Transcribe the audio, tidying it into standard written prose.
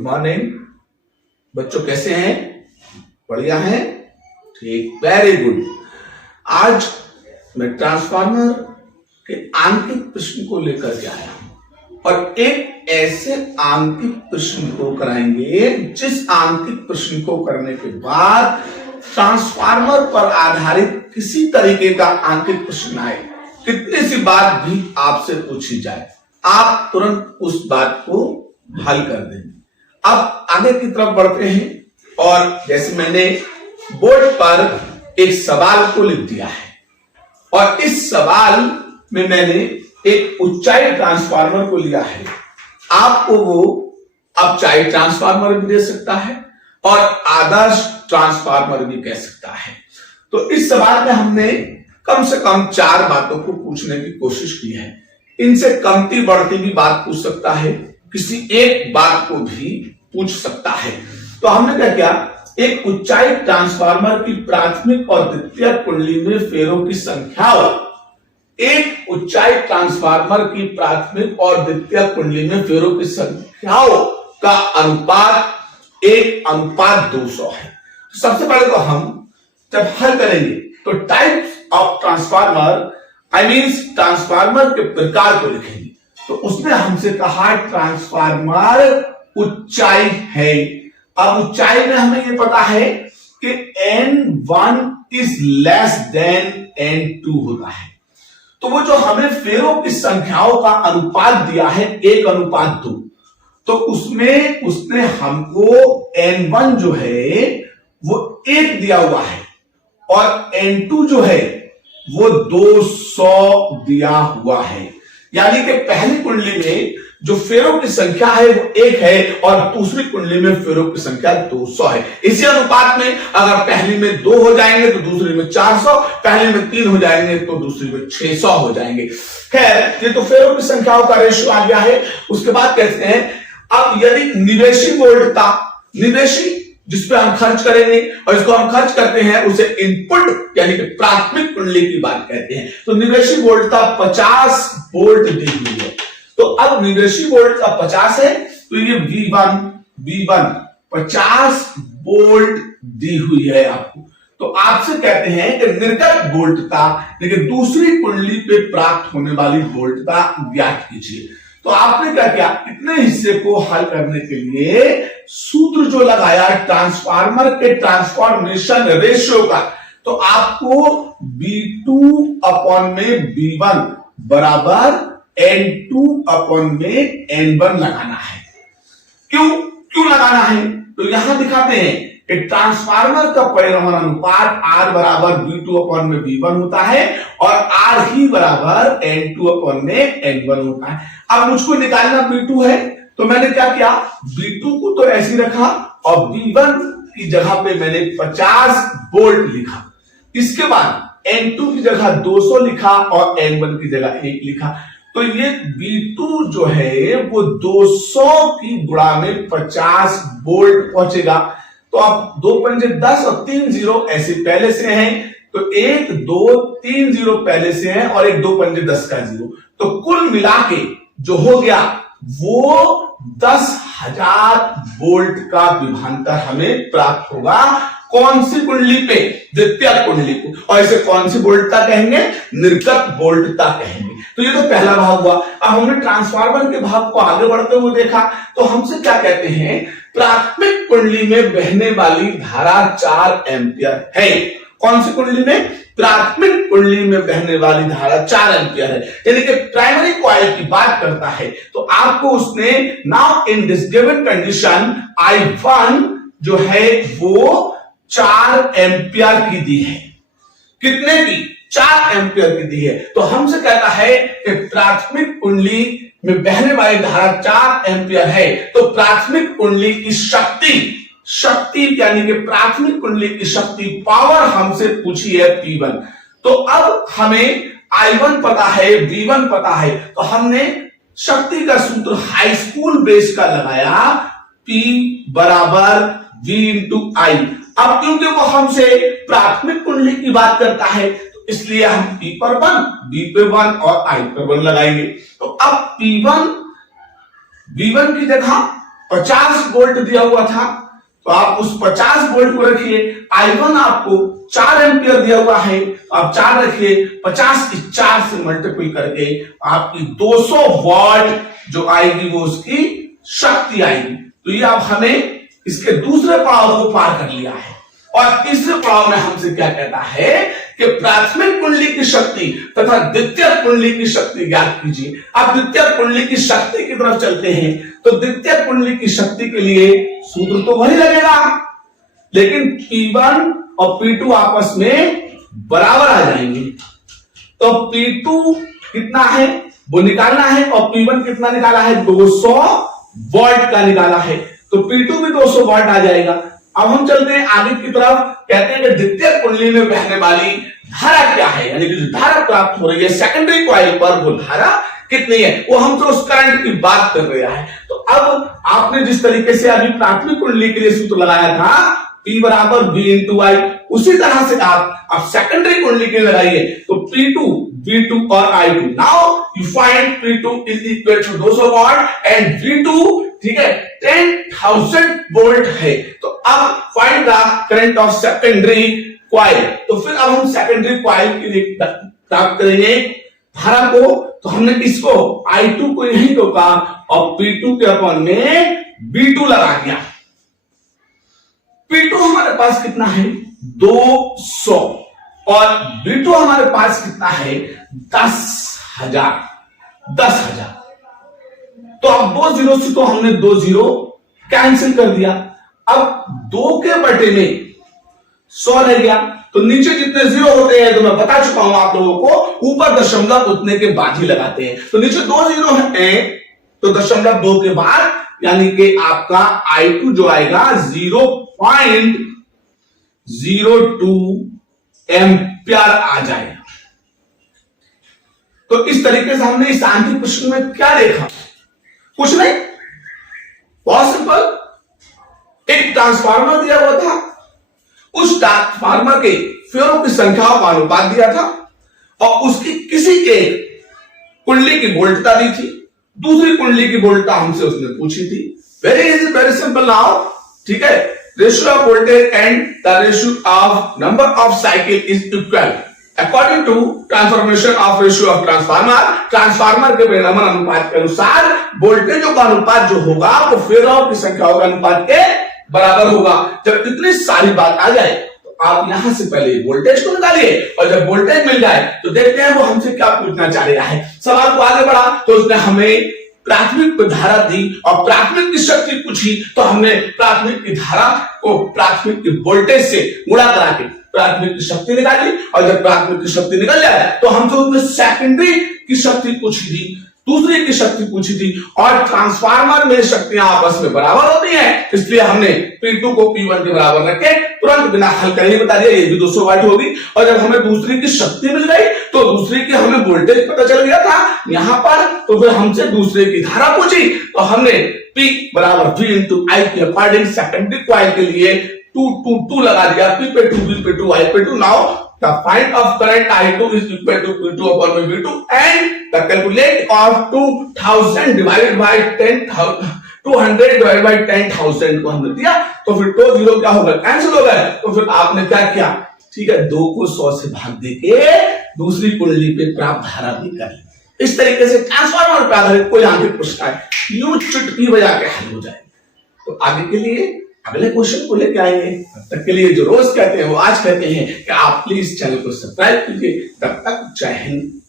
Good morning बच्चों, कैसे हैं? बढ़िया हैं? ठीक, वेरी गुड। आज मैं ट्रांसफार्मर के आंकिक प्रश्न को लेकर के आया हूं और एक ऐसे आंकिक प्रश्न को कराएंगे जिस आंकिक प्रश्न को करने के बाद ट्रांसफार्मर पर आधारित किसी तरीके का आंकिक प्रश्न आए, कितनी सी बात भी आपसे पूछी जाए, आप तुरंत उस बात को हल कर देंगे। अब आगे की तरफ बढ़ते हैं और जैसे मैंने बोर्ड पर एक सवाल को लिख दिया है और इस सवाल में मैंने एक उच्चाई ट्रांसफार्मर को लिया है। आपको वो अपचाई ट्रांसफार्मर भी दे सकता है और आदर्श ट्रांसफार्मर भी कह सकता है। तो इस सवाल में हमने कम से कम 4 बातों को पूछने की कोशिश की है। इनसे कमती बढ़ती भी बात पूछ सकता है, किसी एक बात को भी पूछ सकता है। तो हमने क्या किया, एक उच्चाई ट्रांसफार्मर की प्राथमिक और द्वितीय कुंडली में फेरों की संख्या, एक उच्चाई ट्रांसफार्मर की प्राथमिक और द्वितीय कुंडली में फेरों की संख्याओं का अनुपात 1:200 है। सबसे पहले तो हम जब हल करेंगे तो टाइप्स ऑफ ट्रांसफार्मर ट्रांसफार्मर के प्रकार को लिखेंगे। तो उसने हमसे कहा ट्रांसफार्मर उच्चाई है। अब ऊंचाई में हमें यह पता है कि N1 is less than N2 होता है। तो वो जो हमें फेरों की संख्याओं का अनुपात दिया है 1:2, तो उसमें उसने हमको N1 जो है वो 1 दिया हुआ है और N2 जो है वो 200 दिया हुआ है। यानी कि पहली कुंडली में जो फेरों की संख्या है वो 1 है और दूसरी कुंडली में फेरों की संख्या 200 है। इसी अनुपात में अगर पहली में 2 हो जाएंगे तो दूसरी में 400, पहली में 3 हो जाएंगे तो दूसरी में 600 हो जाएंगे। खैर, ये तो फेरों की संख्याओं का रेशियो आ गया है। उसके बाद कहते हैं अब यदि निवेशी वोल्टता, निवेशी जिसपे हम खर्च करेंगे और इसको हम खर्च करते हैं उसे इनपुट यानी कि प्राथमिक कुंडली की बात कहते हैं। तो निवेशी वोल्टता 50 वोल्ट दी हुई है। तो अब निवेशी वोल्टता 50 है तो ये V1 50 वोल्ट दी हुई है आपको। तो आपसे कहते हैं कि निर्गत वोल्टता लेकिन दूसरी कुंडली पे प्राप्त होने वाली वोल्टता ज्ञात कीजिए। तो आपने क्या किया, इतने हिस्से को हल करने के लिए सूत्र जो लगाया ट्रांसफार्मर के ट्रांसफॉर्मेशन रेशियो का, तो आपको B2/V1 बराबर N2/N1 लगाना है। क्यों लगाना है? तो यहां दिखाते हैं कि ट्रांसफार्मर का परिवहन अनुपात R बराबर B2/V1 होता है और R ही बराबर N2/N1 होता है। अब मुझको निकालना B2 है तो मैंने क्या किया, B2 को तो ऐसे रखा और B1 की जगह पे मैंने 50 वोल्ट लिखा। इसके बाद N2 की जगह 200 लिखा और N1 की जगह 1 लिखा। तो ये B2 जो है वो 200 की गुणा में 50 वोल्ट पहुंचेगा। तो अब 2 पंजे 10 और 3 0 ऐसे पहले से हैं, तो 1 2 3 0 पहले से हैं और 1 2 पंजे 10 का 0, तो कुल मिला के जो हो गया वो 10,000 वोल्ट का विभवांतर हमें प्राप्त होगा। कौन सी कुंडली पे? द्वितीय कुंडली को। और इसे कौन सी वोल्टता कहेंगे? निर्गत वोल्टता कहेंगे। तो ये तो पहला भाग हुआ। अब हमने ट्रांसफार्मर के भाग को आगे बढ़ते हुए देखा तो हमसे क्या कहते हैं, प्राथमिक कुंडली में बहने वाली धारा 4 एम्पियर है। कौन सी कुंडली में? प्राथमिक कुंडली में बहने वाली धारा 4 एम्पियर है, यानी कि प्राइमरी कॉइल की बात करता है। तो आपको उसने now in this given condition I1 जो है वो 4 एम्पियर की दी है। कितने की? 4 एम्पियर की दी है। तो हमसे कहता है कि प्राथमिक कुंडली में बहने वाली धारा 4 एम्पियर है, तो प्राथमिक कुंडली की शक्ति यानी कि प्राथमिक कुंडली की शक्ति पावर हमसे पूछी है P1। तो अब हमें I1 पता है, V1 पता है, तो हमने शक्ति का सूत्र हाई स्कूल बेस का लगाया, P बराबर V इंटू I। अब क्योंकि वो हमसे प्राथमिक कुंडली की बात करता है तो इसलिए हम P पर 1, B पे 1 और I पर 1 लगाएंगे। तो अब P1 V1 की जगह 50 वोल्ट दिया हुआ था, तो आप उस 50 वोल्ट को रखिए। I1 आपको 4 एम्पियर दिया हुआ है, तो आप 4 रखिए, 50 की 4 से मल्टीप्लाई करके आपकी 200 वॉट जो आएगी वो उसकी शक्ति आएगी। तो ये अब हमें इसके दूसरे पड़ाव को पार कर लिया है। और तीसरे पड़ाव में हमसे क्या कहता है कि प्राथमिक कुंडली की शक्ति तथा द्वितीय कुंडली की शक्ति ज्ञात कीजिए। अब द्वितीय कुंडली की शक्ति की तरफ चलते हैं, तो द्वितीय कुंडली की शक्ति के लिए सूत्र तो वही लगेगा, लेकिन P1 और P2 आपस में बराबर आ जाएंगे। तो P2 कितना है वो निकालना है, और P1 कितना निकाला है, 200 वोल्ट का निकाला है, तो P2 भी 200 वोल्ट आ जाएगा। अब हम चलते हैं आगे की तरफ। कहते हैं कि द्वितीय कुंडली में बहने वाली धारा क्या है, यानी कि जो धारा प्राप्त हो रही है सेकेंडरी कॉइल पर, वो धारा कितनी है, वो हम तो उस करंट की बात कर रहे हैं। तो अब आपने जिस तरीके से अभी प्राथमिक कुंडली के लिए सूत्र लगाया था P बराबर V इंटू आई, उसी तरह से आप सेकेंडरी कुंडली के लिए लगाइए, तो P2, V2 और I2। Now you find P2 is equal to 200 watt and V2 ठीक है 10,000 वोल्ट है। तो अब find the current of secondary coil. तो फिर अब हम सेकेंडरी कॉइल के लिए प्राप्त करेंगे धारा को, तो हमने इसको I2 को यही रोका और P2 के अपॉन में V2 लगा दिया। P2 हमारे पास कितना है 200 और V2 हमारे पास कितना है 10,000। तो अब 2 जीरो से तो हमने 2 जीरो कैंसिल कर दिया। अब 2 के बटे में 100 रह गया, तो नीचे जितने जीरो होते हैं तो मैं बता चुका हूं आप लोगों को, ऊपर दशमलव उतने के बाद ही लगाते हैं। तो नीचे 2 जीरो है तो दशमलव 2 के बाद, यानी कि आपका I2 जो आएगा 0.02 एम्पियर आ जाएगा। तो इस तरीके से हमने इस आंतरिक प्रश्न में क्या देखा, कुछ नहीं, बहुत सिंपल। एक ट्रांसफार्मर दिया हुआ था, उस ट्रांसफार्मर के फेरों की संख्याओं का अनुपात दिया था और उसकी किसी एक कुंडली की वोल्टता दी थी, दूसरी कुंडली की वोल्टता हमसे उसने पूछी थी। Very easy, very simple now, ठीक है। Ratio of voltage and the ratio of number of cycle is equal according to transformation of ratio of transformer के परिणाम अनुपात के अनुसार वोल्टेजों का अनुपात जो होगा वो फेरों की संख्याओं के अनुपात के बराबर होगा। जब इतनी सारी बात आ जाए तो आप यहां से पहले वोल्टेज को निकालिए, और जब वोल्टेज मिल जाए तो देखते हैं वो हमसे क्या पूछना चाह रहा है। सवाल को आगे बढ़ा तो उसने हमें प्राथमिक धारा दी और प्राथमिक की शक्ति पूछी, तो हमने प्राथमिक की धारा को प्राथमिक की वोल्टेज से गुणा करा के प्राथमिक की शक्ति निकाली, और जब प्राथमिक की शक्ति निकल जाए तो हमसे उसने सेकेंडरी की शक्ति पूछी थी, दूसरी की शक्ति पूछी थी, और ट्रांसफार्मर में शक्तियां आपस में बराबर होती हैं, इसलिए हमने P2 को P1 के बराबर रखे, तुरंत बिना हल करे ही बता दिया ये भी 200 वाट होगी। और जब हमें दूसरी की शक्ति मिल गई तो दूसरी की हमें वोल्टेज पता चल गया था यहां पर, तो फिर हमसे दूसरे की धारा पूछी, तो हमने P बराबर V इंटू आई के अकॉर्डिंग सेकेंडरी कॉइल के लिए 2 लगा दिया, P पे 2, V पे 2, I पे 2। Now the find of current I2 is equal to P2 upon V2 and the calculate of 2000 divided by 10,000 200 divided by 10,000 को हमने दिया, तो फिर 2 जीरो क्या होगा कैंसिल हो गए। तो फिर आपने क्या किया, ठीक है 2 को 100 से भाग देके दूसरी कुंडली पे प्राप्त धारा भी कर ली। इस तरीके से ट्रांसफार्मर पे आधारित कोई आगे पूछता है यूं चुटकी बजा के हल हो जाए। तो आगे के लिए अगले क्वेश्चन को लेके आएंगे, तब तक के लिए जो रोज कहते हैं वो आज कहते हैं कि आप प्लीज चैनल को सब्सक्राइब कीजिए। तब तक जय हिंद।